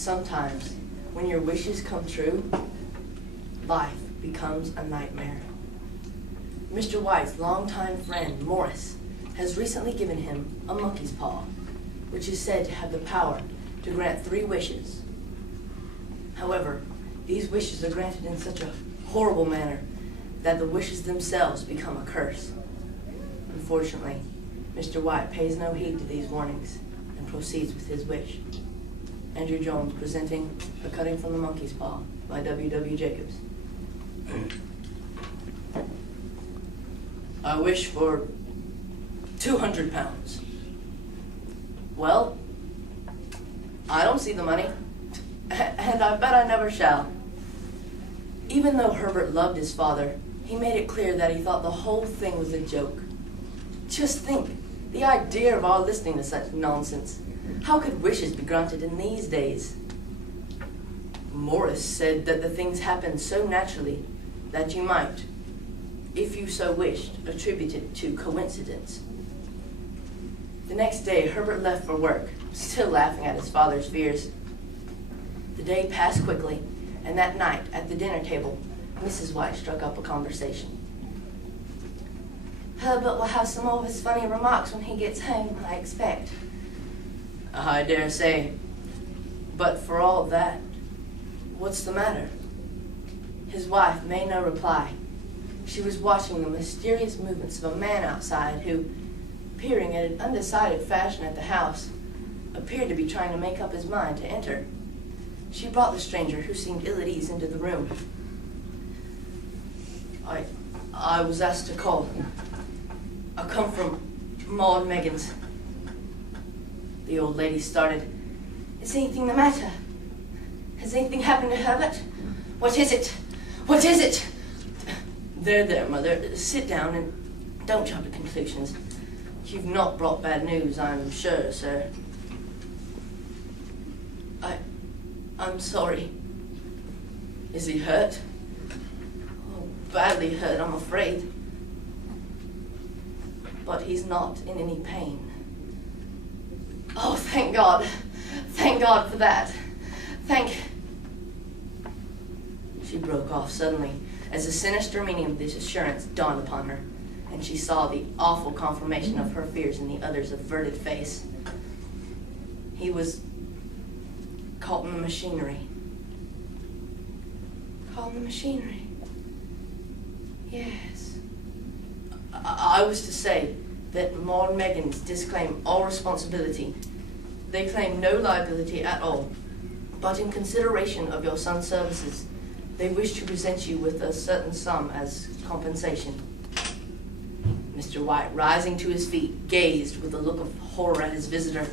Sometimes, when your wishes come true, life becomes a nightmare. Mr. White's longtime friend, Morris, has recently given him a monkey's paw, which is said to have the power to grant 3 wishes. However, these wishes are granted in such a horrible manner that the wishes themselves become a curse. Unfortunately, Mr. White pays no heed to these warnings and proceeds with his wish. Andrew Jones presenting A Cutting from the Monkey's Paw by W.W. Jacobs. I wish for 200 pounds. Well, I don't see the money, and I bet I never shall. Even though Herbert loved his father, he made it clear that he thought the whole thing was a joke. Just think, the idea of our listening to such nonsense. How could wishes be granted in these days? Morris said that the things happened so naturally that you might, if you so wished, attribute it to coincidence. The next day, Herbert left for work, still laughing at his father's fears. The day passed quickly, and that night, at the dinner table, Mrs. White struck up a conversation. Herbert will have some more of his funny remarks when he gets home, I expect. I dare say. But for all that, what's the matter? His wife made no reply. She was watching the mysterious movements of a man outside who, peering in an undecided fashion at the house, appeared to be trying to make up his mind to enter. She brought the stranger, who seemed ill at ease, into the room. I was asked to call. I come from Maud Megan's. The old lady started. Is anything the matter? Has anything happened to Herbert? What is it? What is it? There, Mother. Sit down and don't jump to conclusions. You've not brought bad news, I'm sure, sir. I'm sorry. Is he hurt? Oh, badly hurt, I'm afraid. But he's not in any pain. Oh, thank God. Thank God for that. She broke off suddenly as the sinister meaning of this assurance dawned upon her, and she saw the awful confirmation of her fears in the other's averted face. He was caught in the machinery. Caught in the machinery? Yes. I was to say that Maud Megan's disclaim all responsibility. They claim no liability at all. But in consideration of your son's services, they wish to present you with a certain sum as compensation. Mr. White, rising to his feet, gazed with a look of horror at his visitor.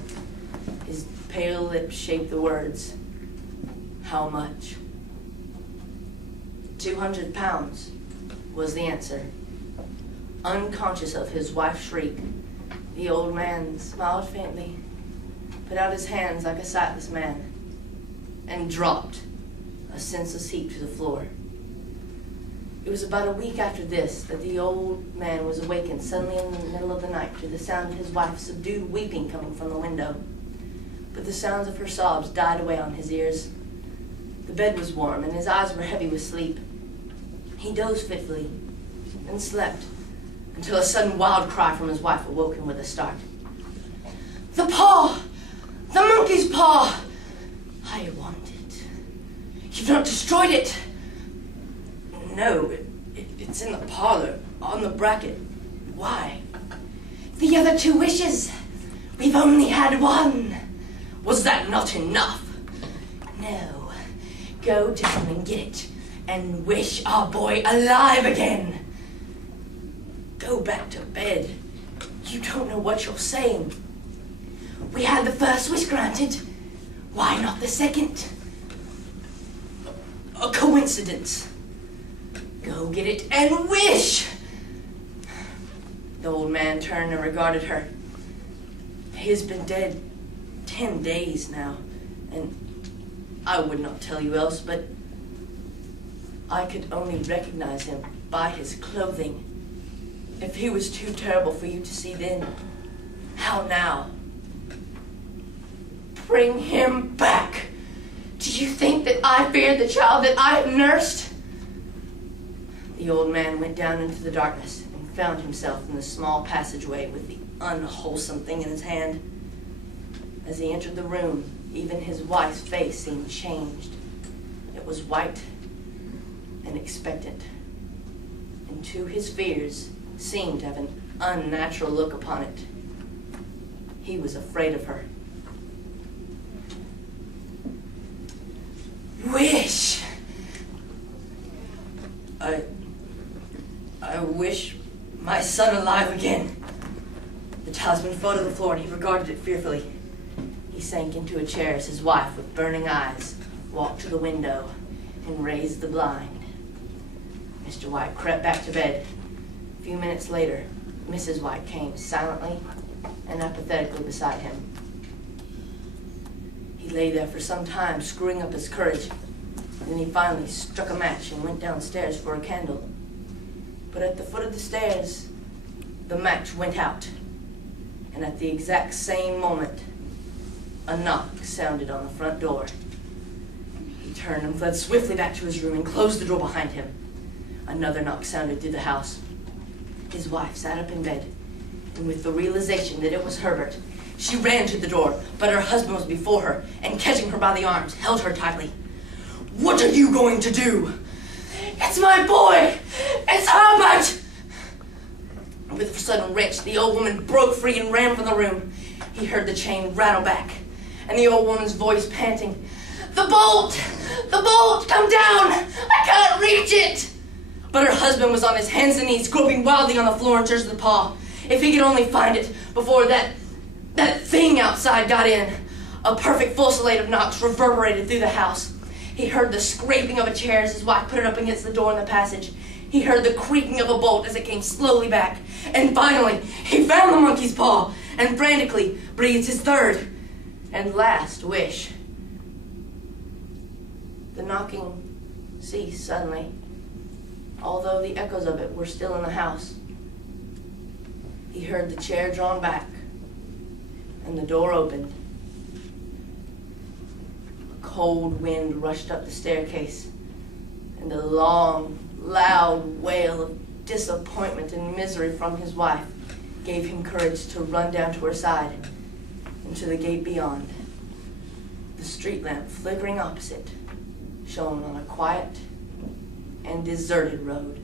His pale lips shaped the words, "How much?" 200 pounds was the answer. Unconscious of his wife's shriek, the old man smiled faintly, put out his hands like a sightless man, and dropped, a senseless heap, to the floor. It was about a week after this that the old man was awakened suddenly in the middle of the night to the sound of his wife's subdued weeping coming from the window. But the sounds of her sobs died away on his ears. The bed was warm, and his eyes were heavy with sleep. He dozed fitfully, and slept, until a sudden wild cry from his wife awoke him with a start. "The paw! The monkey's paw! I want it. You've not destroyed it." "No, it's in the parlor, on the bracket. Why?" "The other 2 wishes. We've only had 1. Was that not enough?" "No. Go down and get it, and wish our boy alive again. Go back to bed. You don't know what you're saying. We had the first wish granted. Why not the second?" "A coincidence." "Go get it and wish." The old man turned and regarded her. "He has been dead 10 days now, and I would not tell you else, but I could only recognize him by his clothing. If he was too terrible for you to see then, how now? Bring him back. Did you think that I feared the child that I had nursed? The old man went down into the darkness and found himself in the small passageway with the unwholesome thing in his hand. As he entered the room, even his wife's face seemed changed. It was white and expectant, and to his fears seemed to have an unnatural look upon it. He was afraid of her. Wish. I wish my son alive again. The talisman fell to the floor and he regarded it fearfully. He sank into a chair as his wife, with burning eyes, walked to the window and raised the blind. Mr. White crept back to bed. A few minutes later, Mrs. White came silently and apathetically beside him. He lay there for some time, screwing up his courage. Then he finally struck a match and went downstairs for a candle. But at the foot of the stairs, the match went out. And at the exact same moment, a knock sounded on the front door. He turned and fled swiftly back to his room and closed the door behind him. Another knock sounded through the house. His wife sat up in bed, and with the realization that it was Herbert, she ran to the door, but her husband was before her, and catching her by the arms, held her tightly. What are you going to do? It's my boy! It's Herbert! With a sudden wrench, the old woman broke free and ran from the room. He heard the chain rattle back, and the old woman's voice panting, "The bolt! The bolt! Come down! I can't reach it!" But her husband was on his hands and knees, groping wildly on the floor in search of the paw. If he could only find it before that thing outside got in. A perfect fusillade of knocks reverberated through the house. He heard the scraping of a chair as his wife put it up against the door in the passage. He heard the creaking of a bolt as it came slowly back. And finally, he found the monkey's paw and frantically breathed his third and last wish. The knocking ceased suddenly, although the echoes of it were still in the house. He heard the chair drawn back and the door opened. A cold wind rushed up the staircase, and a long, loud wail of disappointment and misery from his wife gave him courage to run down to her side and to the gate beyond. The street lamp flickering opposite shone on a quiet and deserted road.